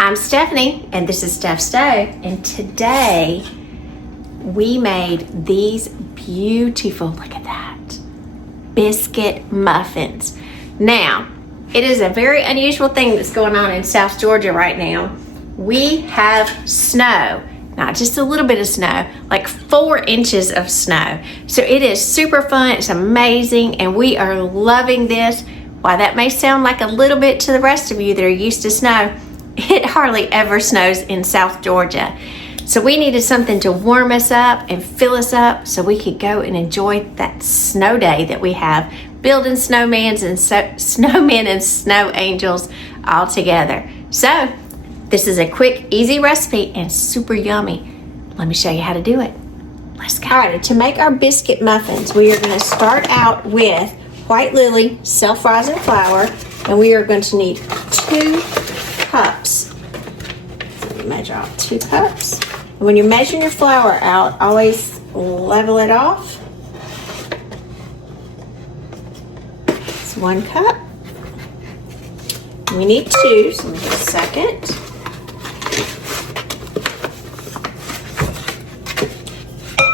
I'm Stephanie, and this is Steph Stove, and today we made these beautiful, look at that, biscuit muffins. Now, it is a very unusual thing that's going on in South Georgia right now. We have snow, not just a little bit of snow, like 4 inches of snow. So it is super fun, it's amazing, and we are loving this. While that may sound like a little bit to the rest of you that are used to snow, it hardly ever snows in South Georgia. So we needed something to warm us up and fill us up so we could go and enjoy that snow day that we have, building snowmen and snow angels all together. So this is a quick, easy recipe and super yummy. Let me show you how to do it. Let's go. All right, to make our biscuit muffins, we are going to start out with White Lily self-rising flour, and we are going to need 2 cups. So we measure out 2 cups. And when you're measuring your flour out, always level it off. It's 1 cup. We need 2, so let me get a second.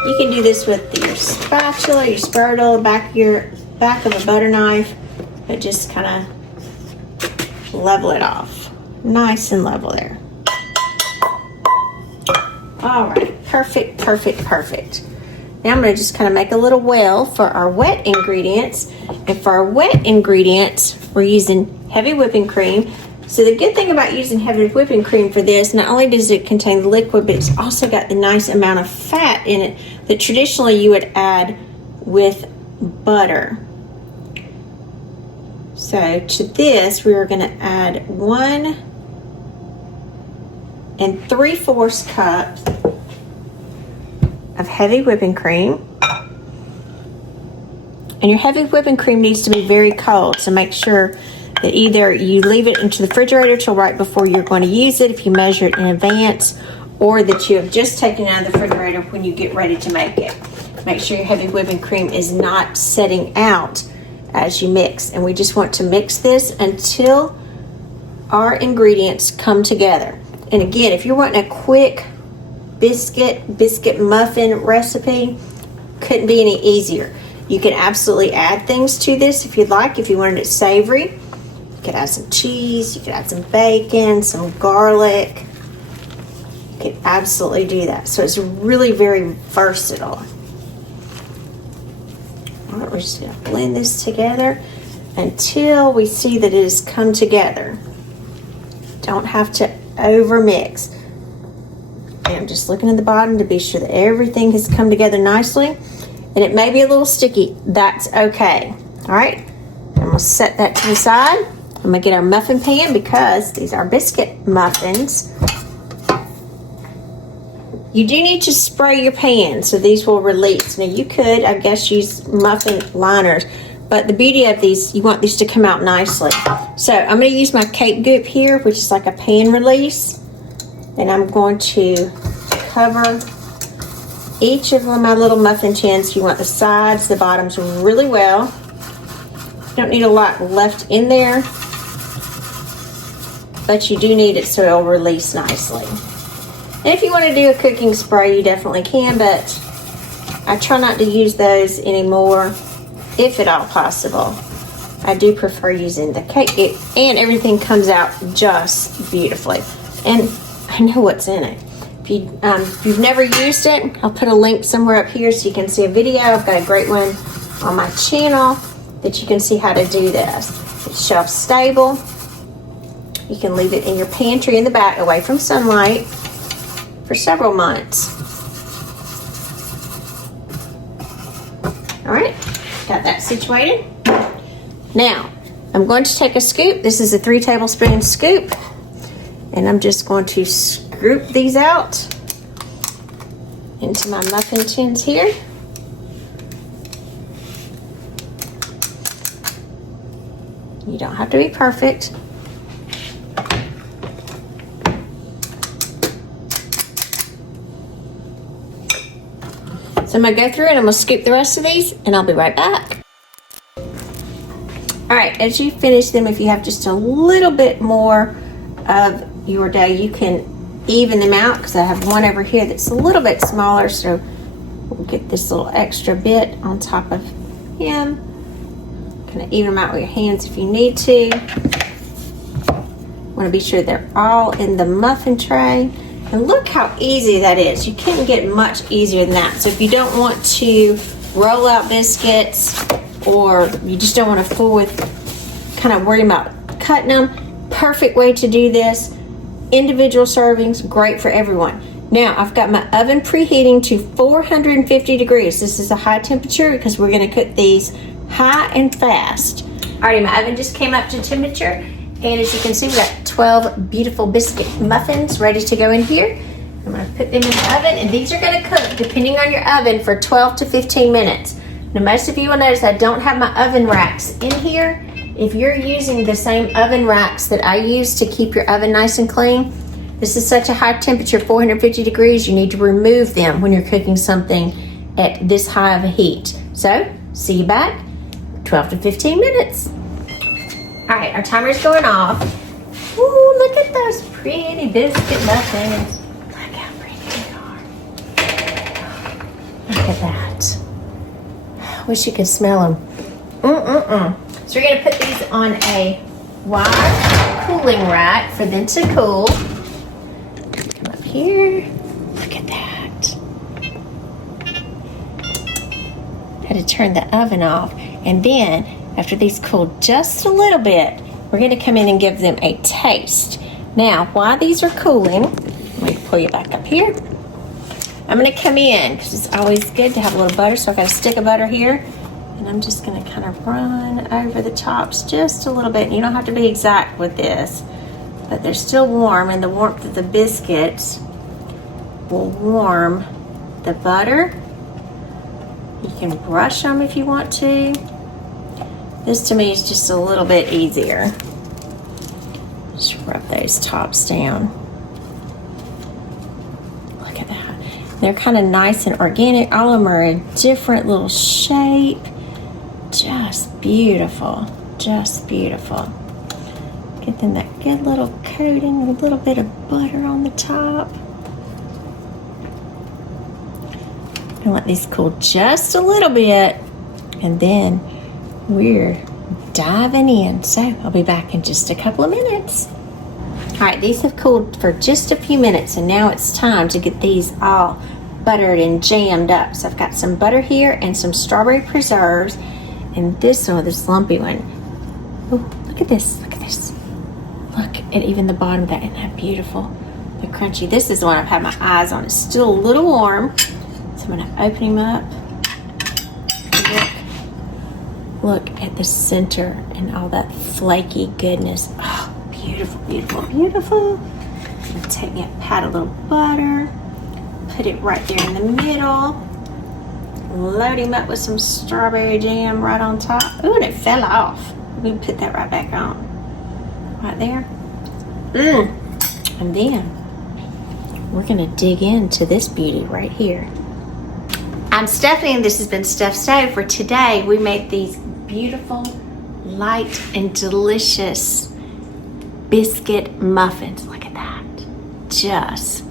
You can do this with your spatula, your spurtle, back of a butter knife, but just kind of level it off. Nice and level there. All right, perfect, perfect, perfect. Now I'm going to just kind of make a little well for our wet ingredients. And for our wet ingredients, we're using heavy whipping cream. So the good thing about using heavy whipping cream for this, not only does it contain the liquid, but it's also got the nice amount of fat in it that traditionally you would add with butter. So to this, we are going to add 1 3/4 cups of heavy whipping cream. And your heavy whipping cream needs to be very cold, so make sure that either you leave it into the refrigerator till right before you're going to use it if you measure it in advance, or that you have just taken it out of the refrigerator when you get ready to make it. Make sure your heavy whipping cream is not setting out as you mix. And we just want to mix this until our ingredients come together. And again, if you're wanting a quick biscuit muffin recipe, couldn't be any easier. You can absolutely add things to this if you'd like. If you wanted it savory, you could add some cheese, you could add some bacon, some garlic. You could absolutely do that. So it's really very versatile. All right, we're just going to blend this together until we see that it has come together. Don't have to over mix. And I'm just looking at the bottom to be sure that everything has come together nicely. And it may be a little sticky. That's okay. All right, I'm going to set that to the side. I'm going to get our muffin pan because these are biscuit muffins. You do need to spray your pan so these will release. Now you could, I guess, use muffin liners, but the beauty of these, you want these to come out nicely. So I'm going to use my cake Goop here, which is like a pan release, and I'm going to cover each of my little muffin tins. You want the sides, the bottoms really well. You don't need a lot left in there, but you do need it so it'll release nicely. And if you want to do a cooking spray, you definitely can, but I try not to use those anymore, if at all possible. I do prefer using the cake, and everything comes out just beautifully. And I know what's in it. If you've never used it, I'll put a link somewhere up here so you can see a video. I've got a great one on my channel that you can see how to do this. It's shelf stable. You can leave it in your pantry in the back away from sunlight for several months. All right, got that situated. Now, I'm going to take a scoop. This is a 3 tablespoon scoop, and I'm just going to scoop these out into my muffin tins here. You don't have to be perfect. So I'm going to go through and I'm going to scoop the rest of these, and I'll be right back. All right, as you finish them, if you have just a little bit more of your dough, you can even them out, because I have one over here that's a little bit smaller, so we'll get this little extra bit on top of him. Kind of even them out with your hands if you need to. Want to be sure they're all in the muffin tray. And look how easy that is. You couldn't get much easier than that. So if you don't want to roll out biscuits, or you just don't want to fool with kind of worrying about cutting them, perfect way to do this. Individual servings, great for everyone. Now I've got my oven preheating to 450 degrees. This is a high temperature because we're going to cook these high and fast. Alrighty, my oven just came up to temperature, and as you can see, we got 12 beautiful biscuit muffins ready to go in here. I'm going to put them in the oven, and these are going to cook, depending on your oven, for 12 to 15 minutes. Now most of you will notice I don't have my oven racks in here. If you're using the same oven racks that I use to keep your oven nice and clean, this is such a high temperature, 450 degrees, you need to remove them when you're cooking something at this high of a heat. So, see you back 12 to 15 minutes. All right, our timer's going off. Ooh, look at those pretty biscuit muffins. Look how pretty they are. Look at that. I wish you could smell them. So we're gonna put these on a wire cooling rack for them to cool. Come up here, look at that. Had to turn the oven off. And then, after these cool just a little bit, we're gonna come in and give them a taste. Now, while these are cooling, let me pull you back up here. I'm gonna come in, because it's always good to have a little butter, so I've got a stick of butter here. And I'm just gonna kind of run over the tops just a little bit. You don't have to be exact with this, but they're still warm, and the warmth of the biscuits will warm the butter. You can brush them if you want to. This to me is just a little bit easier. Just rub those tops down. Look at that. They're kind of nice and organic. All of them are a different little shape. Just beautiful, just beautiful. Get them that good little coating with a little bit of butter on the top. And let these cool just a little bit, and then we're diving in. So I'll be back in just a couple of minutes. All right, these have cooled for just a few minutes, and now it's time to get these all buttered and jammed up. So I've got some butter here and some strawberry preserves. And this one, this lumpy one. Oh, look at this, look at this. Look at even the bottom of that. Isn't that beautiful? The crunchy. This is the one I've had my eyes on. It's still a little warm. So I'm gonna open him up. Look at the center and all that flaky goodness. Oh, beautiful, beautiful, beautiful. I'm gonna take me a pat of little butter. Put it right there in the middle. Load him up with some strawberry jam right on top. Ooh, and it fell off. Let me put that right back on. Right there. And then we're gonna dig into this beauty right here. I'm Stephanie, and this has been Steph Stove. For today, we made these beautiful, light, and delicious biscuit muffins. Look at that. Just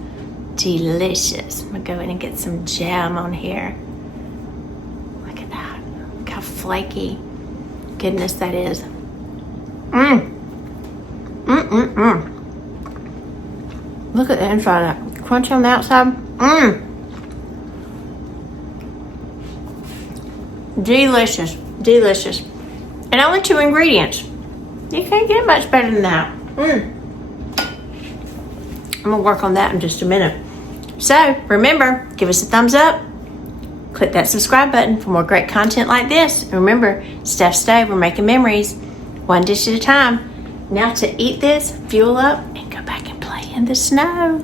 delicious. I'm gonna go in and get some jam on here. How flaky goodness that is. Look at the inside of that. Crunch on the outside. Delicious, delicious. And only 2 ingredients. You can't get much better than that. I'm gonna work on that in just a minute. So remember, give us a thumbs up. Click that subscribe button for more great content like this. And remember, Steph Stove, we're making memories, one dish at a time. Now to eat this, fuel up, and go back and play in the snow.